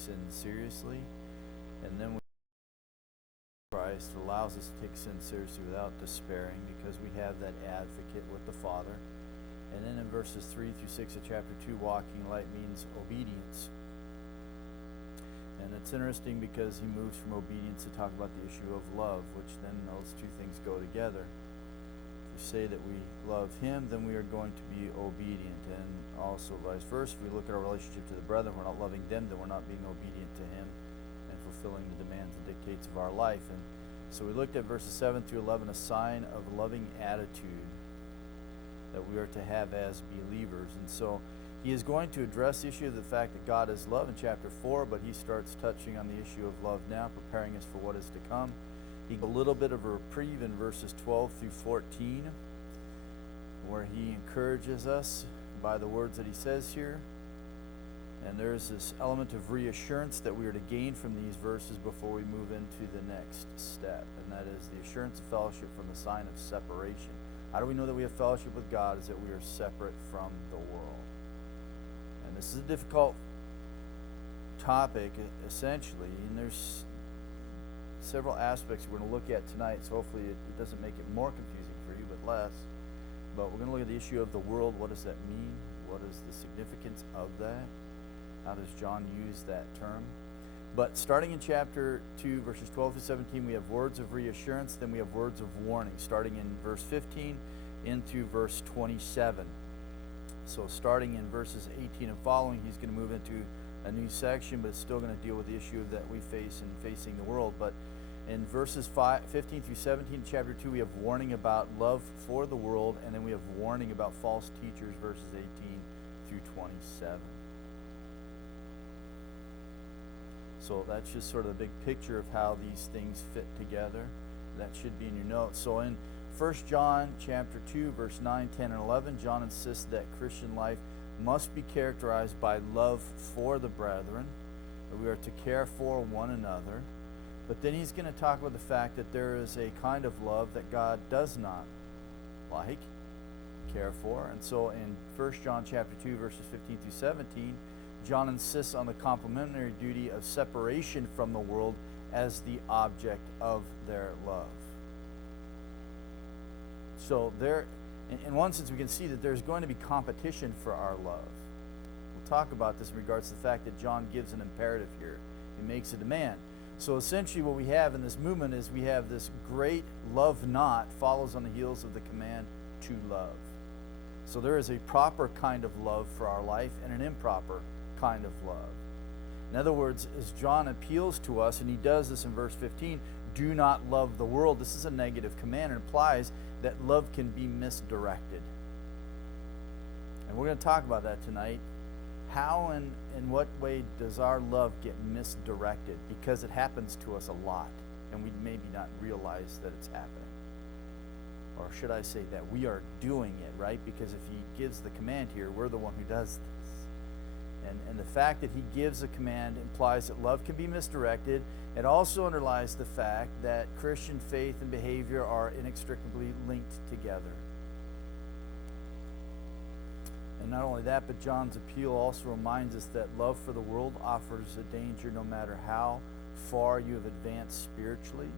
sin seriously. And then Christ allows us to take sin seriously without despairing, because we have that advocate with the Father. And then in verses 3 through 6 of chapter 2, walking in light means obedience. And it's interesting because he moves from obedience to talk about the issue of love, which then those two things go together. If we say that we love him, then we are going to be obedient. And also vice versa, if we look at our relationship to the brethren, we're not loving them, then we're not being obedient to him and fulfilling the demands and dictates of our life. And so we looked at verses 7 through 11, a sign of loving attitude that we are to have as believers. And so he is going to address the issue of the fact that God is love in chapter 4, but he starts touching on the issue of love now, preparing us for what is to come. He gives a little bit of a reprieve in verses 12 through 14, where he encourages us by the words that he says here. And there's this element of reassurance that we are to gain from these verses before we move into the next step, and that is the assurance of fellowship from the sign of separation. How do we know that we have fellowship with God? Is that we are separate from the world. And this is a difficult topic, essentially, and there's several aspects we're going to look at tonight, so hopefully it doesn't make it more confusing for you, but less. But we're going to look at the issue of the world. What does that mean? What is the significance of that? How does John use that term? But starting in chapter 2, verses 12 to 17, we have words of reassurance, then we have words of warning, starting in verse 15 into verse 27. So starting in verses 18 and following, he's going to move into a new section, but it's still going to deal with the issue that we face in facing the world. But in verses 15 through 17, chapter 2, we have warning about love for the world, and then we have warning about false teachers, verses 18 through 27. So that's just sort of the big picture of how these things fit together. That should be in your notes. So in 1 John chapter 2, verse 9, 10, and 11, John insists that Christian life must be characterized by love for the brethren, that we are to care for one another. But then he's going to talk about the fact that there is a kind of love that God does not like, care for. And so in 1 John chapter 2, verses 15 through 17, John insists on the complementary duty of separation from the world as the object of their love. So there, in one sense, we can see that there's going to be competition for our love. We'll talk about this in regards to the fact that John gives an imperative here. He makes a demand. So essentially what we have in this movement is we have this great love not follows on the heels of the command to love. So there is a proper kind of love for our life and an improper kind of love. In other words, as John appeals to us, and he does this in verse 15, do not love the world. This is a negative command. It implies that love can be misdirected. And we're going to talk about that tonight. How and in what way does our love get misdirected? Because it happens to us a lot, and we maybe not realize that it's happening. Or should I say that we are doing it, right? Because if he gives the command here, we're the one who does this. And the fact that he gives a command implies that love can be misdirected. It also underlies the fact that Christian faith and behavior are inextricably linked together. And not only that, but John's appeal also reminds us that love for the world offers a danger no matter how far you have advanced spiritually.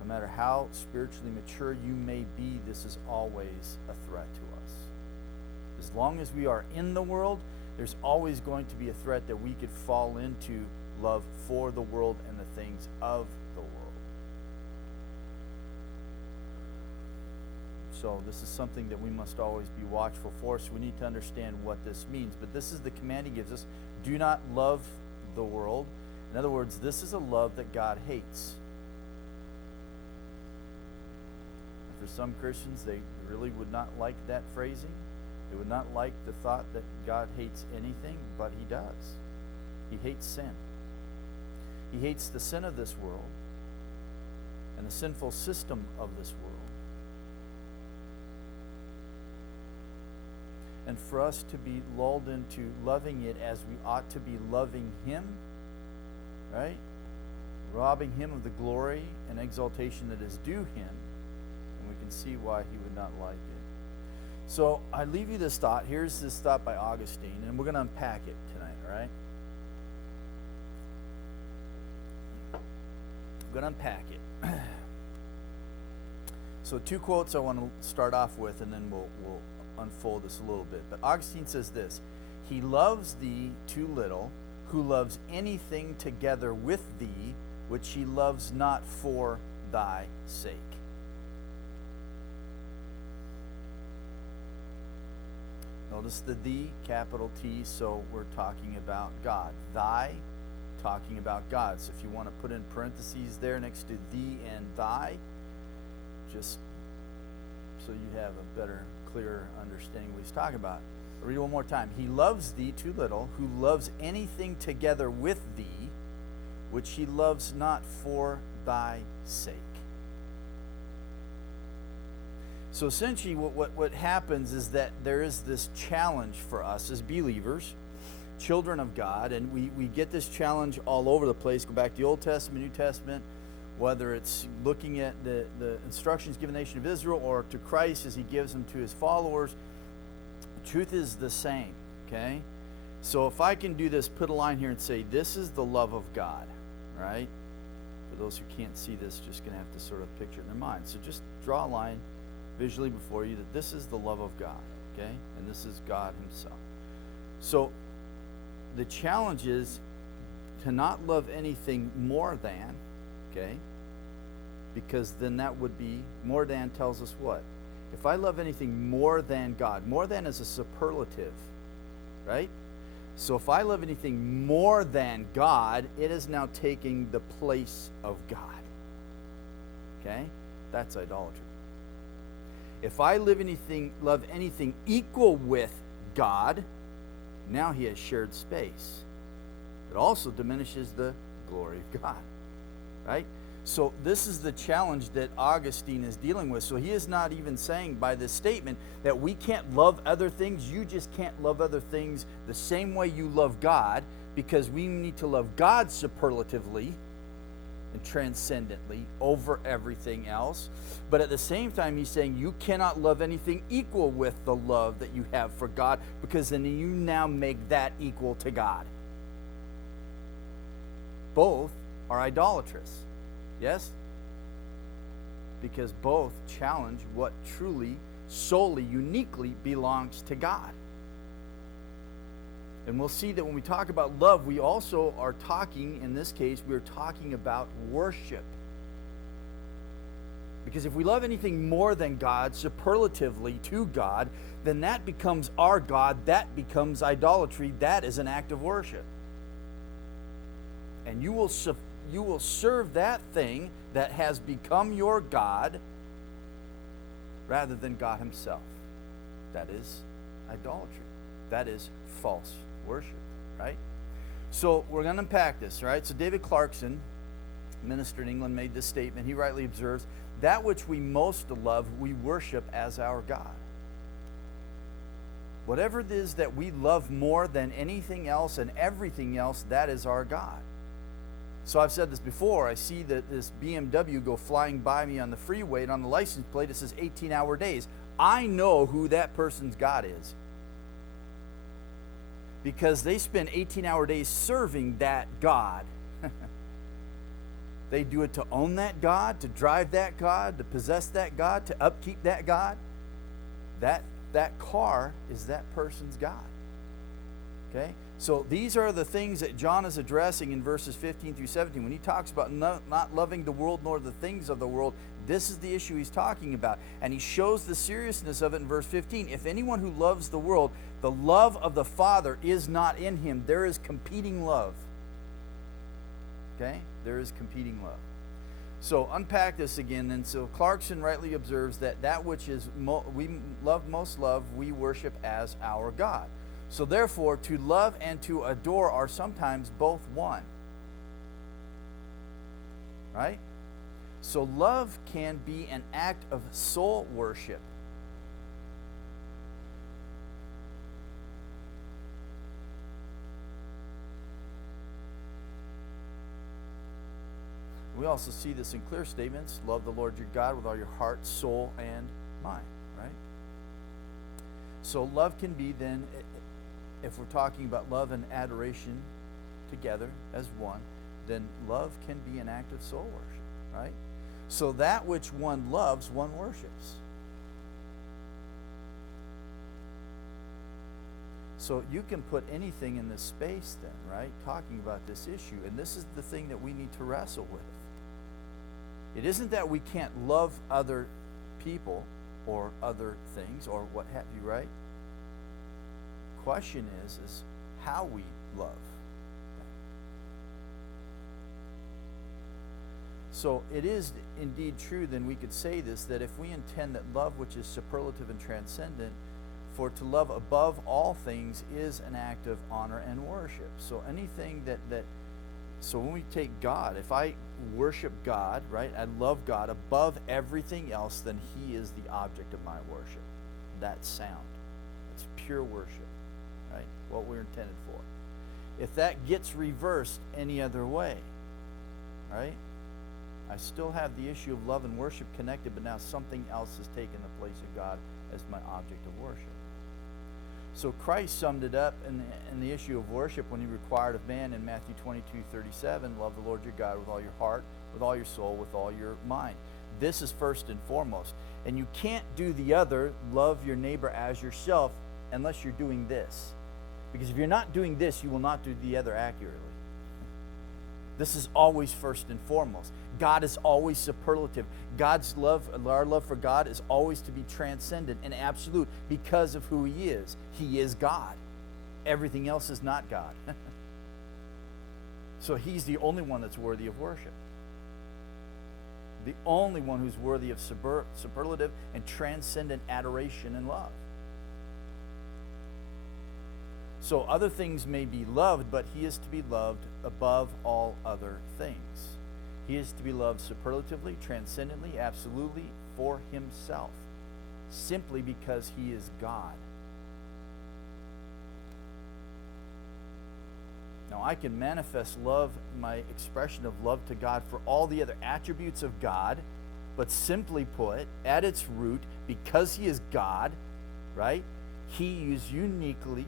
No matter how spiritually mature you may be, this is always a threat to us. As long as we are in the world, there's always going to be a threat that we could fall into love for the world and the things of the world. So this is something that we must always be watchful for, so we need to understand what this means. But this is the command he gives us. Do not love the world. In other words, this is a love that God hates. For some Christians, they really would not like that phrasing. They would not like the thought that God hates anything, but he does. He hates sin. He hates the sin of this world and the sinful system of this world. And for us to be lulled into loving it as we ought to be loving him, right? Robbing him of the glory and exaltation that is due him, and we can see why he would not like it. So I leave you this thought. Here's this thought by Augustine, and we're going to unpack it tonight, all right? I'm going to unpack it. So 2 quotes I want to start off with, and then we'll unfold this a little bit. But Augustine says this: He loves thee too little, who loves anything together with thee, which he loves not for thy sake. Notice the thee, capital T, so we're talking about God. Thy, talking about God. So if you want to put in parentheses there next to thee and thy, just so you have a better, clearer understanding of what he's talking about. I'll read it one more time. He loves thee too little, who loves anything together with thee, which he loves not for thy sake. So essentially what happens is that there is this challenge for us as believers, children of God, and we get this challenge all over the place. Go back to the Old Testament, New Testament, whether it's looking at the instructions given the nation of Israel or to Christ as he gives them to his followers. The truth is the same, okay? So if I can do this, put a line here and say, this is the love of God, right? For those who can't see this, just going to have to sort of picture it in their mind. So just draw a line visually before you that this is the love of God, okay? And this is God himself. So the challenge is to not love anything more than, okay? Because then that would be, more than tells us what? If I love anything more than God, more than is a superlative, right? So if I love anything more than God, it is now taking the place of God, okay? That's idolatry. If I love anything equal with God, now he has shared space. It also diminishes the glory of God, right? So this is the challenge that Augustine is dealing with. So he is not even saying by this statement that we can't love other things. You just can't love other things the same way you love God, because we need to love God superlatively and transcendently over everything else. But at the same time, he's saying you cannot love anything equal with the love that you have for God, because then you now make that equal to God. Both are idolatrous. Yes? Because both challenge what truly, solely, uniquely belongs to God. And we'll see that when we talk about love, we also are talking, in this case, we are talking about worship. Because if we love anything more than God, superlatively to God, then that becomes our God, that becomes idolatry, that is an act of worship. And you will serve that thing that has become your God rather than God himself. That is idolatry. That is false worship, right? So we're going to unpack this, right? So David Clarkson, minister in England, made this statement. He rightly observes, that which we most love, we worship as our God. Whatever it is that we love more than anything else and everything else, that is our God. So I've said this before. I see that this BMW go flying by me on the freeway, and on the license plate it says 18-hour days. I know who that person's God is, because they spend 18-hour days serving that God. They do it to own that God, to drive that God, to possess that God, to upkeep that God. That car is that person's God. Okay? So these are the things that John is addressing in verses 15 through 17. When he talks about not loving the world nor the things of the world, this is the issue he's talking about. And he shows the seriousness of it in verse 15. If anyone who loves the world, the love of the Father is not in him. There is competing love. Okay? There is competing love. So unpack this again. And so Clarkson rightly observes that which is we love most love, we worship as our God. So therefore, to love and to adore are sometimes both one. Right? So love can be an act of soul worship. We also see this in clear statements. Love the Lord your God with all your heart, soul, and mind. Right? So love can be then, if we're talking about love and adoration together as one, then love can be an act of soul worship, right? So that which one loves, one worships. So you can put anything in this space then, right? Talking about this issue. And this is the thing that we need to wrestle with. It isn't that we can't love other people or other things or what have you, right? Question is how we love. So it is indeed true, then we could say this, that if we intend that love which is superlative and transcendent, for to love above all things is an act of honor and worship. So anything so when we take God, if I worship God, right, I love God above everything else, then He is the object of my worship. That sound. It's pure worship, right? What we're intended for. If that gets reversed any other way, right, I still have the issue of love and worship connected, but now something else has taken the place of God as my object of worship. So Christ summed it up in the issue of worship when He required of man in Matthew 22:37, love the Lord your God with all your heart, with all your soul, with all your mind. This is first and foremost. And you can't do the other, love your neighbor as yourself, unless you're doing this. Because if you're not doing this, you will not do the other accurately. This is always first and foremost. God is always superlative. God's love, our love for God is always to be transcendent and absolute because of who He is. He is God. Everything else is not God. So He's the only one that's worthy of worship. The only one who's worthy of superlative and transcendent adoration and love. So other things may be loved, but He is to be loved above all other things. He is to be loved superlatively, transcendently, absolutely, for Himself, simply because He is God. Now I can manifest love, my expression of love to God, for all the other attributes of God, but simply put, at its root, because He is God, right, He is uniquely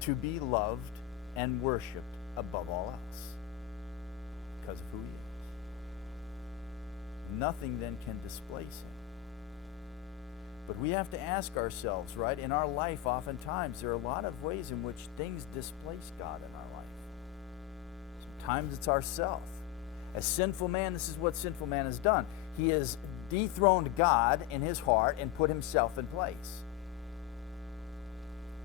to be loved and worshipped above all else because of who He is. Nothing then can displace Him. But we have to ask ourselves, right, in our life oftentimes there are a lot of ways in which things displace God in our life. Sometimes it's ourself. As sinful man, this is what sinful man has done. He has dethroned God in his heart and put himself in place.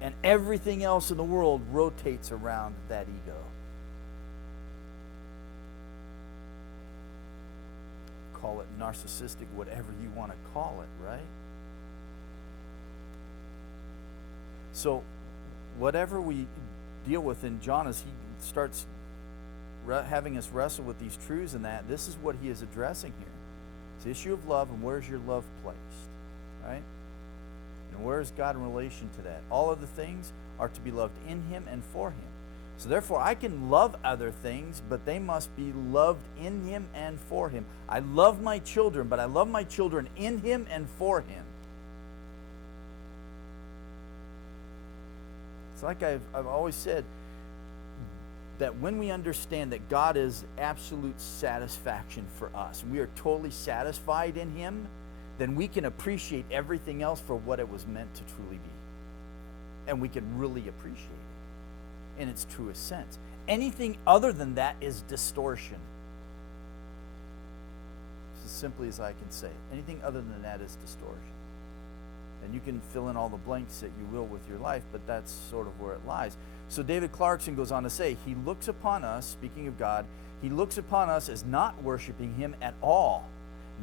And everything else in the world rotates around that ego. Call it narcissistic, whatever you want to call it, right? So, whatever we deal with in John as he starts having us wrestle with these truths and that, this is what he is addressing here. It's the issue of love, and where's your love placed, right? And where is God in relation to that? All of the things are to be loved in Him and for Him. So therefore, I can love other things, but they must be loved in Him and for Him. I love my children, but I love my children in Him and for Him. It's like I've always said, that when we understand that God is absolute satisfaction for us, and we are totally satisfied in Him, then we can appreciate everything else for what it was meant to truly be. And we can really appreciate it in its truest sense. Anything other than that is distortion. It's as simply as I can say it. Anything other than that is distortion. And you can fill in all the blanks that you will with your life, but that's sort of where it lies. So David Clarkson goes on to say, He looks upon us, speaking of God, He looks upon us as not worshiping Him at all,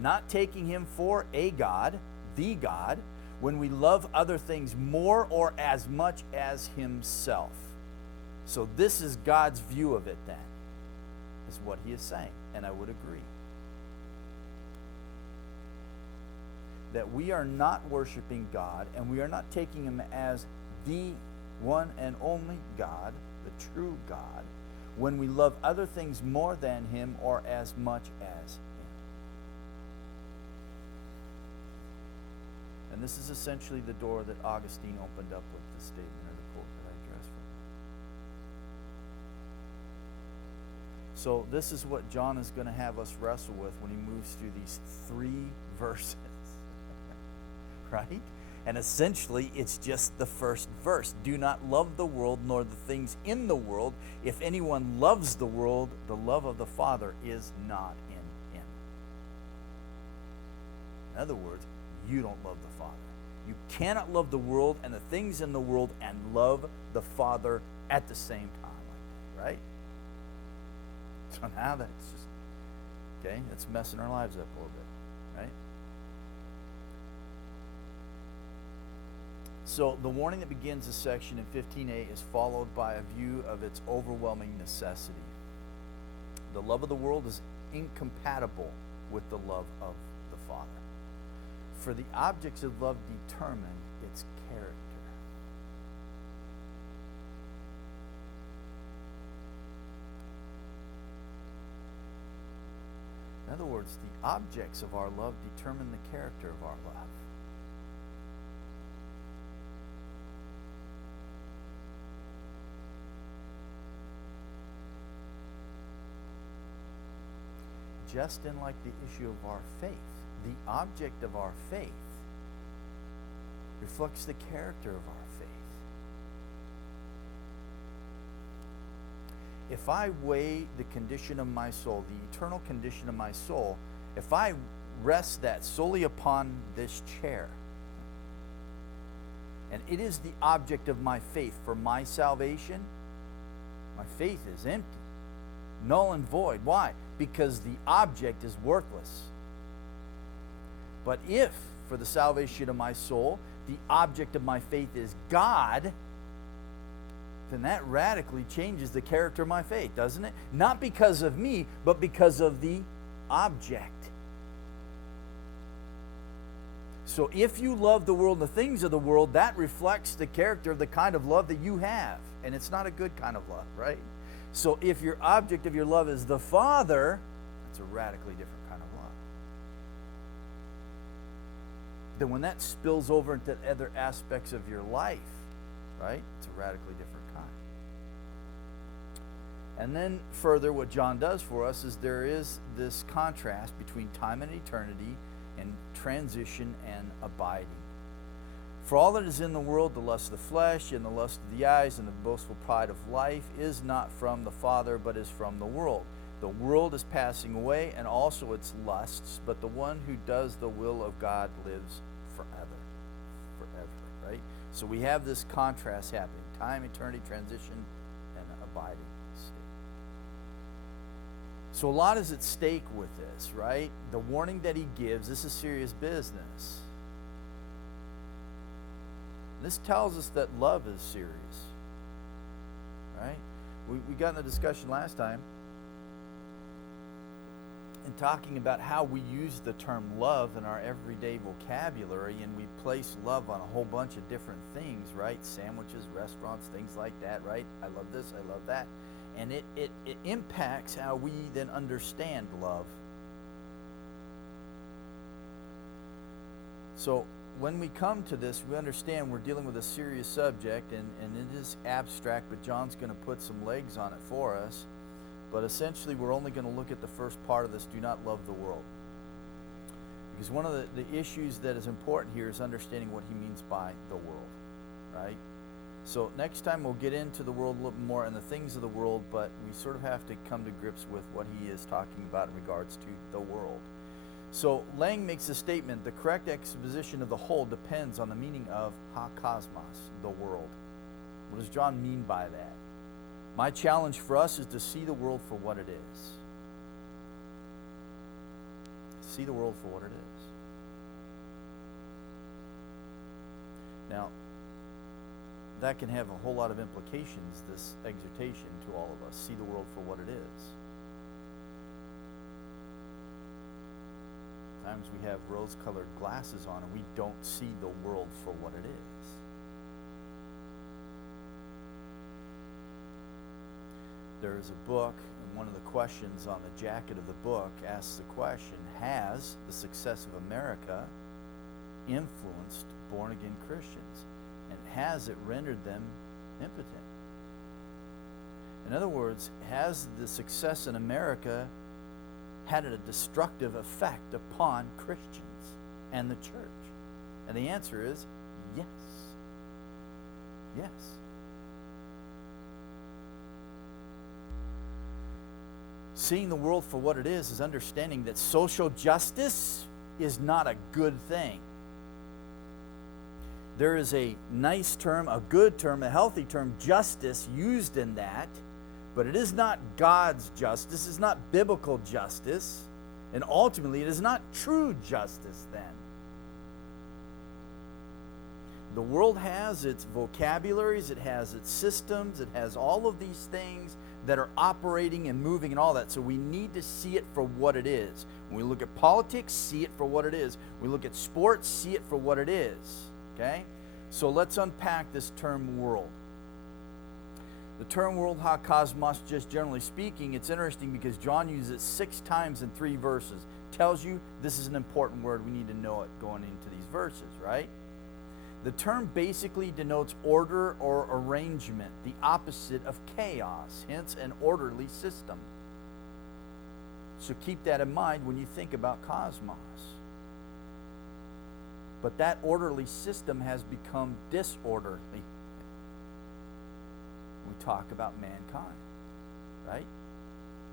not taking Him for a God, the God, when we love other things more or as much as Himself. So this is God's view of it then, is what he is saying, and I would agree. That we are not worshiping God, and we are not taking Him as the one and only God, the true God, when we love other things more than Him or as much as Him. And this is essentially the door that Augustine opened up with the statement or the quote that I addressed from. So this is what John is going to have us wrestle with when he moves through these 3 verses. Right? And essentially, it's just the first verse. Do not love the world nor the things in the world. If anyone loves the world, the love of the Father is not in him. In other words, you don't love the Father. You cannot love the world and the things in the world and love the Father at the same time like that, right? So now that's just, okay, it's messing our lives up a little bit, right? So the warning that begins this section in 15a is followed by a view of its overwhelming necessity. The love of the world is incompatible with the love of the Father. For the objects of love determine its character. In other words, the objects of our love determine the character of our love. Just in like the issue of our faith, the object of our faith reflects the character of our faith. If I weigh the condition of my soul, the eternal condition of my soul, if I rest that solely upon this chair, and it is the object of my faith for my salvation, my faith is empty, null and void. Why? Because the object is worthless. But if, for the salvation of my soul, the object of my faith is God, then that radically changes the character of my faith, doesn't it? Not because of me, but because of the object. So if you love the world and the things of the world, that reflects the character of the kind of love that you have. And it's not a good kind of love, right? So if your object of your love is the Father, that's a radically different kind of love. Then when that spills over into other aspects of your life, right, it's a radically different kind. And then further, what John does for us is there is this contrast between time and eternity and transition and abiding. For all that is in the world, the lust of the flesh and the lust of the eyes and the boastful pride of life is not from the Father, but is from the world. The world is passing away and also its lusts, but the one who does the will of God lives forever. Forever, right? So we have this contrast happening. Time, eternity, transition, and abiding state. So a lot is at stake with this, right? The warning that he gives, this is serious business. This tells us that love is serious, right? We got in a discussion last time in talking about how we use the term love in our everyday vocabulary, and we place love on a whole bunch of different things, right? Sandwiches, restaurants, things like that, right? I love this, I love that. And it impacts how we then understand love. So when we come to this, we understand we're dealing with a serious subject, and it is abstract, but John's going to put some legs on it for us. But essentially, we're only going to look at the first part of this, do not love the world. Because one of the issues that is important here is understanding what he means by the world, right? So next time we'll get into the world a little more and the things of the world, but we sort of have to come to grips with what he is talking about in regards to the world. So Lange makes a statement, the correct exposition of the whole depends on the meaning of ha-cosmos, the world. What does John mean by that? My challenge for us is to see the world for what it is. See the world for what it is. Now, that can have a whole lot of implications, this exhortation to all of us. See the world for what it is. Sometimes we have rose-colored glasses on and we don't see the world for what it is. There is a book, and one of the questions on the jacket of the book asks the question, has the success of America influenced born-again Christians? And has it rendered them impotent? In other words, has the success in America had a destructive effect upon Christians and the church? And the answer is yes. Yes. Seeing the world for what it is understanding that social justice is not a good thing. There is a nice term, a good term, a healthy term, justice, used in that, but it is not God's justice, it's not biblical justice, and ultimately it is not true justice then. The world has its vocabularies, it has its systems, it has all of these things that are operating and moving and all that. So we need to see it for what it is. When we look at politics, see it for what it is. We look at sports, see it for what it is. Okay? So let's unpack this term world. The term world, cosmos, just generally speaking, it's interesting because John uses it 6 times in 3 verses. Tells you this is an important word. We need to know it going into these verses, right? The term basically denotes order or arrangement, the opposite of chaos, hence an orderly system. So keep that in mind when you think about cosmos. But that orderly system has become disorderly. We talk about mankind, right?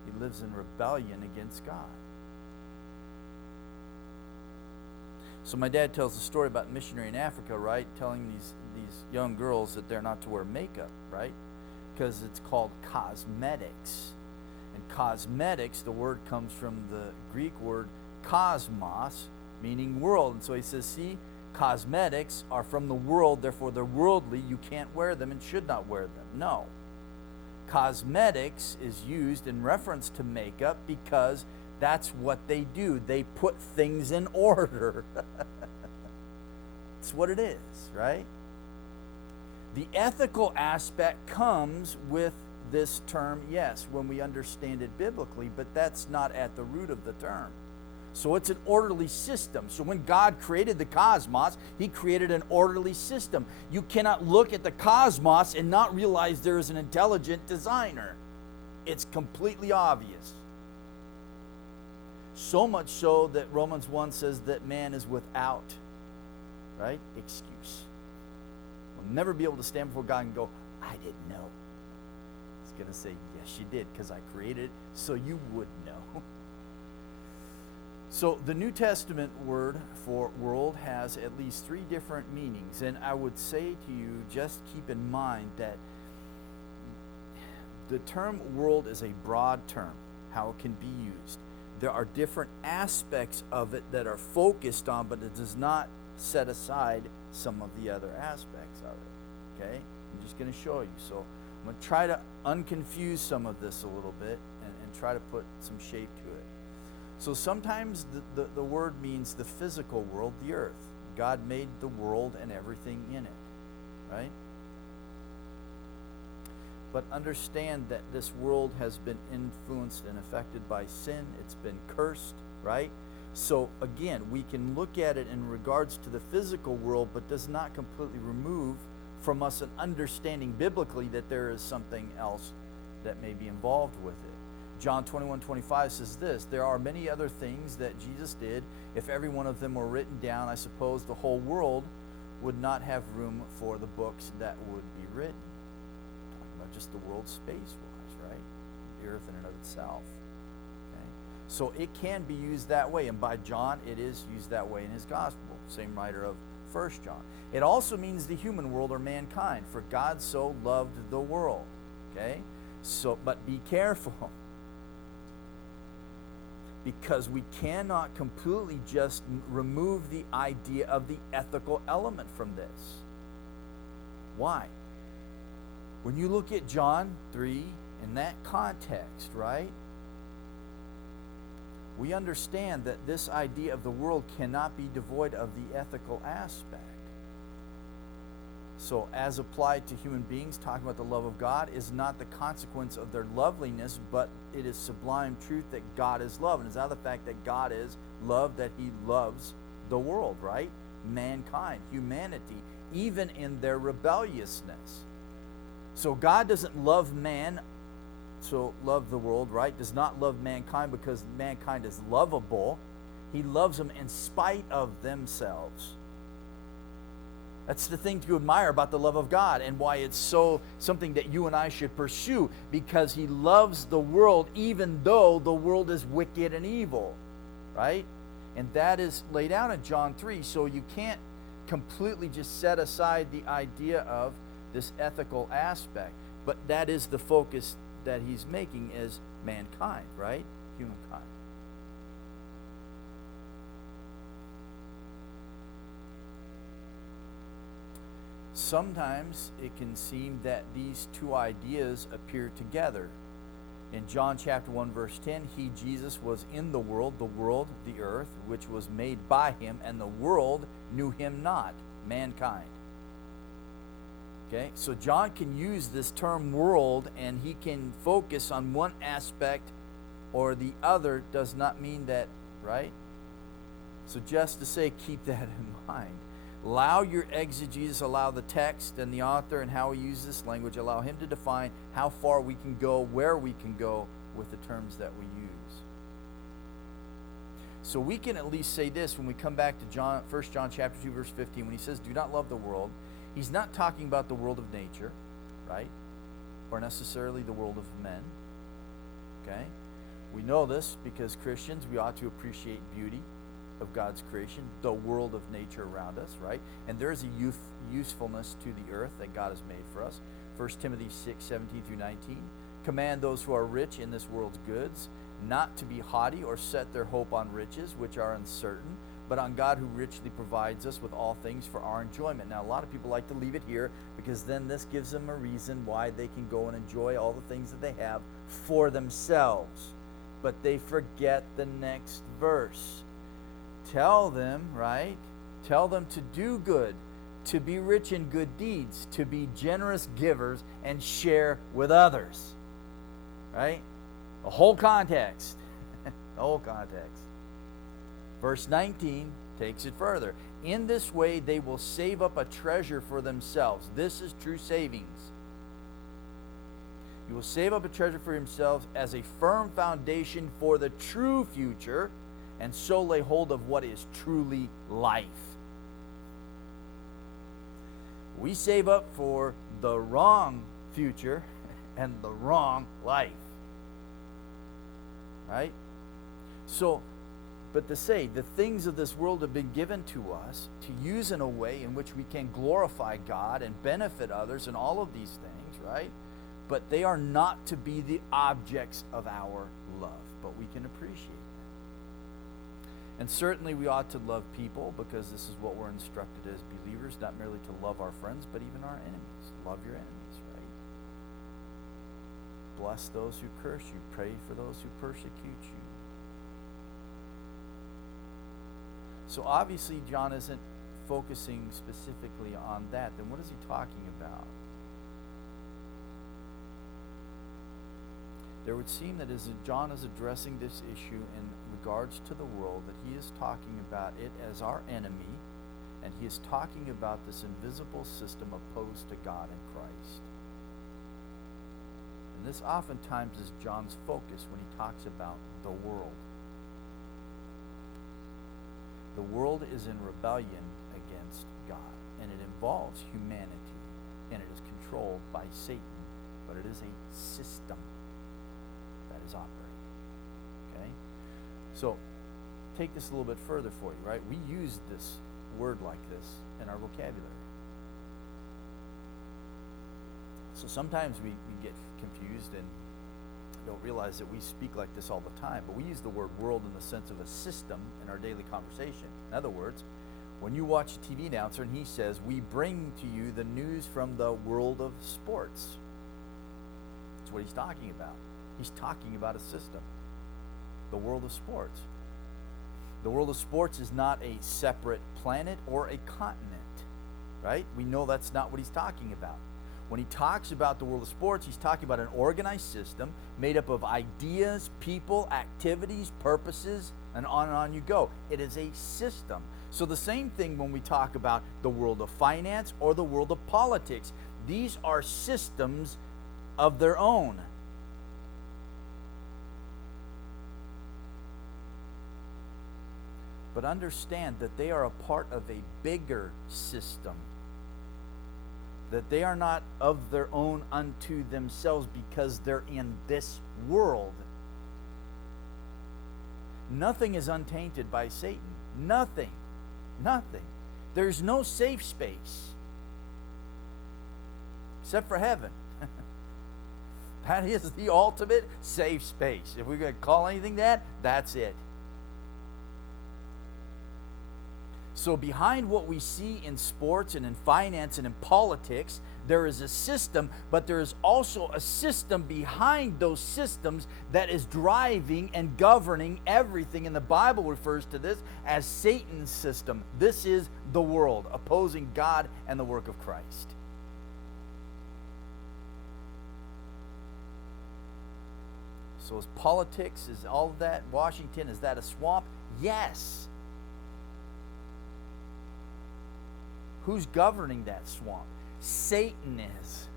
He lives in rebellion against God. So my dad tells a story about a missionary in Africa, right? Telling these young girls that they're not to wear makeup, right? Because it's called cosmetics. And cosmetics, the word comes from the Greek word cosmos, meaning world. And so he says, see, cosmetics are from the world, therefore they're worldly. You can't wear them and should not wear them. No. Cosmetics is used in reference to makeup because that's what they do. They put things in order. It's what it is, right? The ethical aspect comes with this term, yes, when we understand it biblically, but that's not at the root of the term. So it's an orderly system. So when God created the cosmos, He created an orderly system. You cannot look at the cosmos and not realize there is an intelligent designer. It's completely obvious. So much so that Romans 1 says that man is without, right, excuse. We'll never be able to stand before God and go, I didn't know. He's going to say, yes, you did, because I created it so you would know. So the New Testament word for world has at least 3 different meanings. And I would say to you, just keep in mind that the term world is a broad term, how it can be used. There are different aspects of it that are focused on, but it does not set aside some of the other aspects of it. Okay? I'm just going to show you. So I'm going to try to unconfuse some of this a little bit and try to put some shape to it. So sometimes the word means the physical world, the earth. God made the world and everything in it. Right? But understand that this world has been influenced and affected by sin. It's been cursed, right? So again, we can look at it in regards to the physical world, but does not completely remove from us an understanding biblically that there is something else that may be involved with it. John 21:25 says this, there are many other things that Jesus did. If every one of them were written down, I suppose the whole world would not have room for the books that would be written. Just the world space-wise, right? The earth in and of itself. Okay? So it can be used that way, and by John, it is used that way in his gospel. Same writer of 1 John. It also means the human world or mankind, for God so loved the world. Okay? So, but be careful, because we cannot completely just remove the idea of the ethical element from this. Why? When you look at John 3 in that context, right, we understand that this idea of the world cannot be devoid of the ethical aspect. So as applied to human beings, talking about the love of God is not the consequence of their loveliness, but it is sublime truth that God is love. And it's not the fact that God is love, that He loves the world, right? Mankind, humanity, even in their rebelliousness. So God doesn't love man so love the world, right? Does not love mankind because mankind is lovable. He loves them in spite of themselves. That's the thing to admire about the love of God and why it's so something that you and I should pursue, because he loves the world even though the world is wicked and evil, right? And that is laid out in John 3. So you can't completely just set aside the idea of this ethical aspect. But that is the focus that he's making, is mankind, right? Humankind. Sometimes it can seem that these two ideas appear together. In John chapter 1 verse 10, he, Jesus, was in the world, the earth, which was made by him, and the world knew him not, mankind. Okay, so John can use this term world, and he can focus on one aspect or the other. Does not mean that, right? So just to say, keep that in mind. Allow your exegesis, allow the text and the author and how he uses this language, allow him to define how far we can go, where we can go with the terms that we use. So we can at least say this when we come back to 1 John chapter 2 verse 15, when he says, do not love the world. He's not talking about the world of nature, right? Or necessarily the world of men. Okay? We know this because Christians, we ought to appreciate beauty of God's creation, the world of nature around us, right? And there is a usefulness to the earth that God has made for us. 1 Timothy 6, 17 through 19. Command those who are rich in this world's goods not to be haughty or set their hope on riches, which are uncertain, but on God who richly provides us with all things for our enjoyment. Now, a lot of people like to leave it here because then this gives them a reason why they can go and enjoy all the things that they have for themselves. But they forget the next verse. Tell them, right? Tell them to do good, to be rich in good deeds, to be generous givers, and share with others. Right? The whole context. The whole context. Verse 19 takes it further. In this way, they will save up a treasure for themselves. This is true savings. You will save up a treasure for yourselves as a firm foundation for the true future, and so lay hold of what is truly life. We save up for the wrong future and the wrong life. Right? So, but to say the things of this world have been given to us to use in a way in which we can glorify God and benefit others and all of these things, right? But they are not to be the objects of our love, but we can appreciate them. And certainly we ought to love people, because this is what we're instructed as believers, not merely to love our friends, but even our enemies. Love your enemies, right? Bless those who curse you. Pray for those who persecute you. So obviously John isn't focusing specifically on that. Then what is he talking about? There would seem that as John is addressing this issue in regards to the world, that he is talking about it as our enemy, and he is talking about this invisible system opposed to God and Christ. And this oftentimes is John's focus when he talks about the world. The world is in rebellion against God, and it involves humanity, and it is controlled by Satan, but it is a system that is operating. Okay? So, take this a little bit further for you, right? We use this word like this in our vocabulary. So sometimes we get confused and don't realize that we speak like this all the time, but we use the word world in the sense of a system in our daily conversation. In other words, when you watch a TV announcer and he says, we bring to you the news from the world of sports, that's what he's talking about. He's talking about a system, the world of sports. The world of sports is not a separate planet or a continent, right? We know that's not what he's talking about. When he talks about the world of sports, he's talking about an organized system made up of ideas, people, activities, purposes, and on you go. It is a system. So the same thing when we talk about the world of finance or the world of politics. These are systems of their own. But understand that they are a part of a bigger system. That they are not of their own unto themselves because they're in this world. Nothing is untainted by Satan. Nothing. Nothing. There's no safe space. Except for heaven. That is the ultimate safe space. If we're going to call anything that, that's it. So behind what we see in sports and in finance and in politics, there is a system, but there is also a system behind those systems that is driving and governing everything. And the Bible refers to this as Satan's system. This is the world, opposing God and the work of Christ. So is politics, is all of that, Washington, is that a swamp? Yes. Who's governing that swamp? Satan is.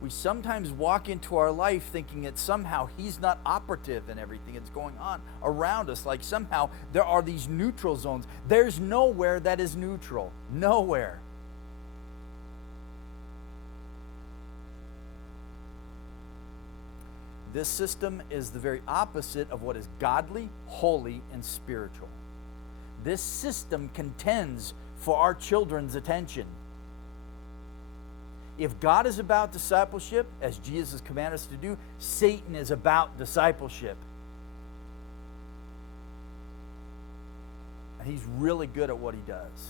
We sometimes walk into our life thinking that somehow he's not operative in everything that's going on around us. Like somehow there are these neutral zones. There's nowhere that is neutral. Nowhere. This system is the very opposite of what is godly, holy, and spiritual. This system contends for our children's attention. If God is about discipleship, as Jesus has commanded us to do, Satan is about discipleship. And he's really good at what he does.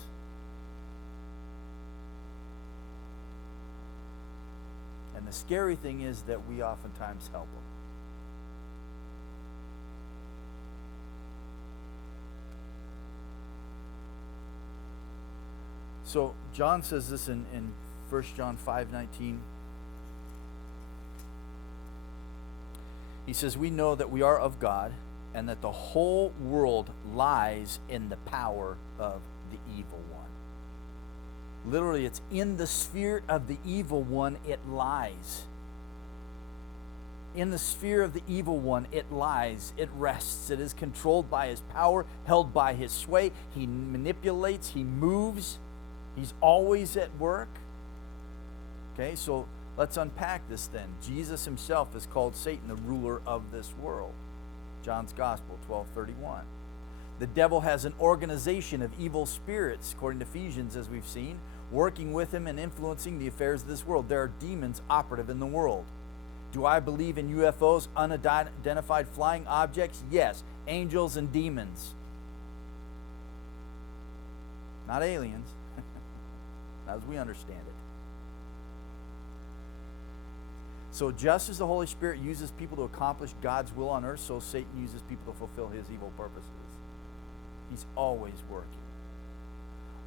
And the scary thing is that we oftentimes help him. So John says this in 1 John 5:19. He says, we know that we are of God and that the whole world lies in the power of the evil one. Literally, it's in the sphere of the evil one it lies. In the sphere of the evil one it lies, it rests, it is controlled by his power, held by his sway. He manipulates, he moves. He's always at work. Okay, so let's unpack this then. Jesus himself is called Satan, the ruler of this world. John's Gospel, 12:31. The devil has an organization of evil spirits, according to Ephesians, as we've seen, working with him and influencing the affairs of this world. There are demons operative in the world. Do I believe in UFOs, unidentified flying objects? Yes. Angels and demons. Not aliens. As we understand it. So just as the Holy Spirit uses people to accomplish God's will on earth, so Satan uses people to fulfill his evil purposes. He's always working.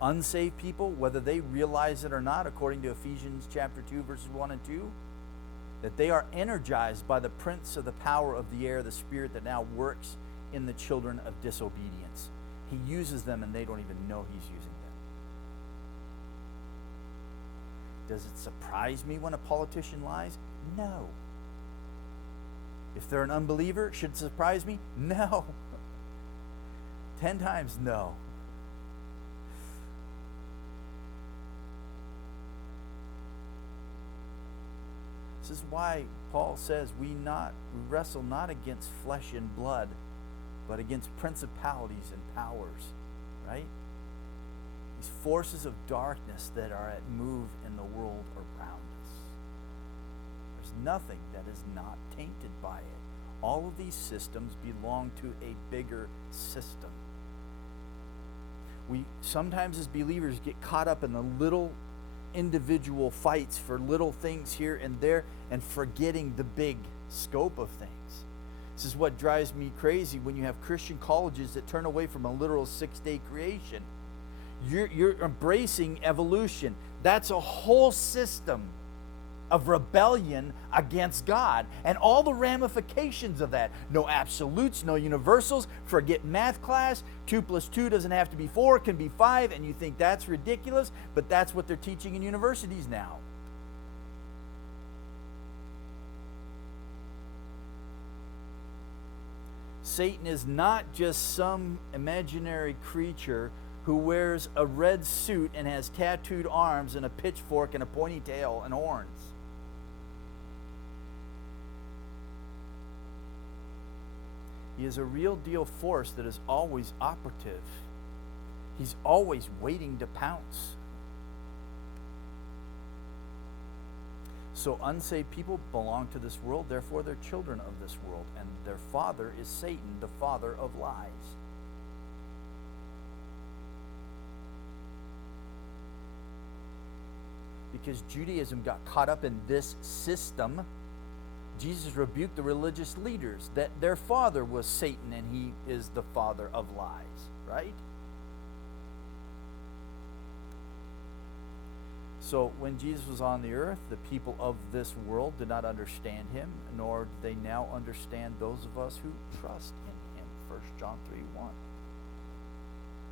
Unsaved people, whether they realize it or not, according to Ephesians chapter 2, verses 1 and 2, that they are energized by the prince of the power of the air, the spirit that now works in the children of disobedience. He uses them and they don't even know he's using them. Does it surprise me when a politician lies? No. If they're an unbeliever, should it surprise me? No. 10 times no. This is why Paul says we wrestle not against flesh and blood, but against principalities and powers, right? These forces of darkness that are at move in the world around us. There's nothing that is not tainted by it. All of these systems belong to a bigger system. We sometimes as believers get caught up in the little individual fights for little things here and there and forgetting the big scope of things. This is what drives me crazy when you have Christian colleges that turn away from a literal 6-day creation. You're embracing evolution. That's a whole system of rebellion against God and all the ramifications of that. No absolutes, no universals. Forget math class. 2 + 2 doesn't have to be 4, it can be 5, and you think that's ridiculous, but that's what they're teaching in universities now. Satan is not just some imaginary creature who wears a red suit and has tattooed arms and a pitchfork and a pointy tail and horns. He is a real deal force that is always operative. He's always waiting to pounce. So unsaved people belong to this world, therefore they're children of this world, and their father is Satan, the father of lies. Because Judaism got caught up in this system, Jesus rebuked the religious leaders that their father was Satan and he is the father of lies, right? So when Jesus was on the earth, the people of this world did not understand him, nor do they now understand those of us who trust in him. 1 John 3:1.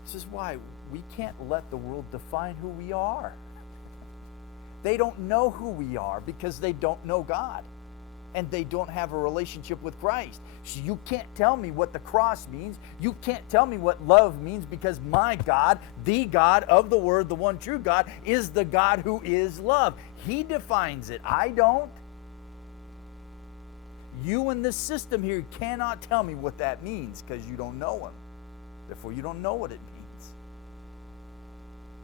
This is why we can't let the world define who we are. They don't know who we are because they don't know God. And they don't have a relationship with Christ. So you can't tell me what the cross means. You can't tell me what love means, because my God, the God of the Word, the one true God, is the God who is love. He defines it. I don't. You in this system here cannot tell me what that means because you don't know him. Therefore, you don't know what it means.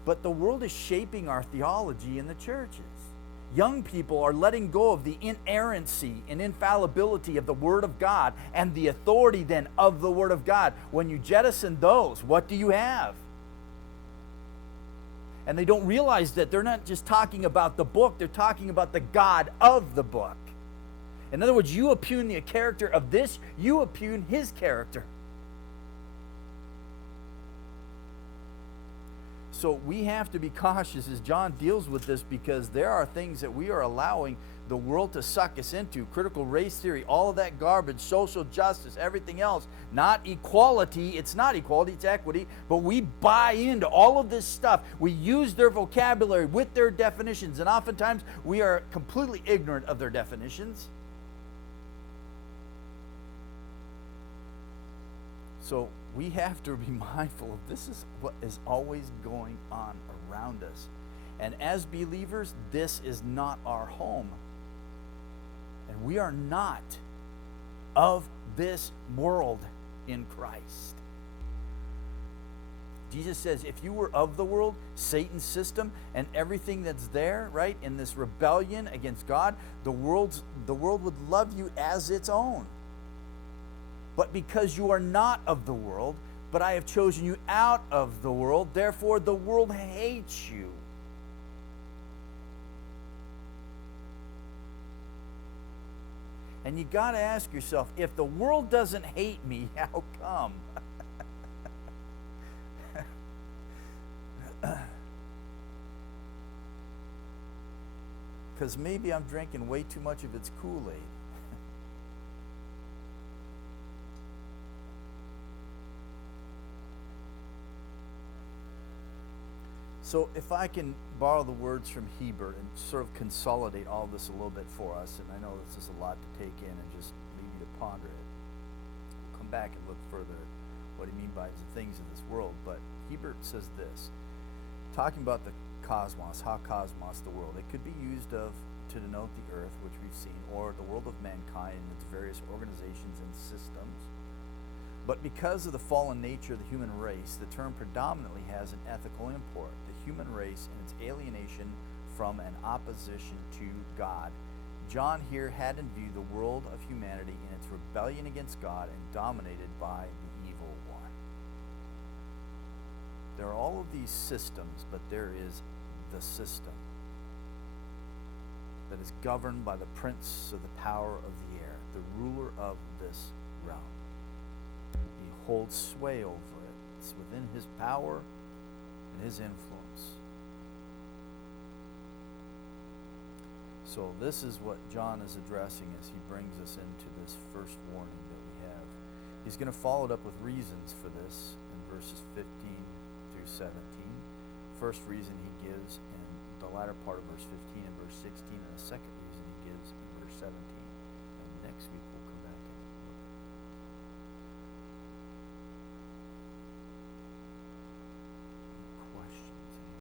But the world is shaping our theology in the churches. Young people are letting go of the inerrancy and infallibility of the Word of God and the authority then of the Word of God. When you jettison those, what do you have? And they don't realize that they're not just talking about the book, they're talking about the God of the book. In other words, you impugn the character of this, you impugn his character. So we have to be cautious as John deals with this, because there are things that we are allowing the world to suck us into. Critical race theory, all of that garbage, social justice, everything else. Not equality. It's not equality, it's equity. But we buy into all of this stuff. We use their vocabulary with their definitions. And oftentimes we are completely ignorant of their definitions. So we have to be mindful of this is what is always going on around us. And as believers, this is not our home. And we are not of this world in Christ. Jesus says, if you were of the world, Satan's system, and everything that's there, right, in this rebellion against God, the world would love you as its own. But because you are not of the world, but I have chosen you out of the world, therefore the world hates you. And you got to ask yourself, if the world doesn't hate me, how come? Because maybe I'm drinking way too much of its Kool-Aid. So if I can borrow the words from Hiebert and sort of consolidate all this a little bit for us, and I know this is a lot to take in and just leave you to ponder it. We'll come back and look further at what he means by the things of this world. But Hiebert says this, talking about the cosmos, how cosmos, the world, it could be used to denote the earth, which we've seen, or the world of mankind and its various organizations and systems. But because of the fallen nature of the human race, the term predominantly has an ethical import. The human race and its alienation from an opposition to God. John here had in view the world of humanity in its rebellion against God and dominated by the evil one. There are all of these systems, but there is the system that is governed by the prince of the power of the air, the ruler of this realm. Holds sway over it. It's within his power and his influence. So this is what John is addressing as he brings us into this first warning that we have. He's going to follow it up with reasons for this in verses 15 through 17. First reason he gives in the latter part of verse 15 and verse 16, and the second reason he gives in verse 17.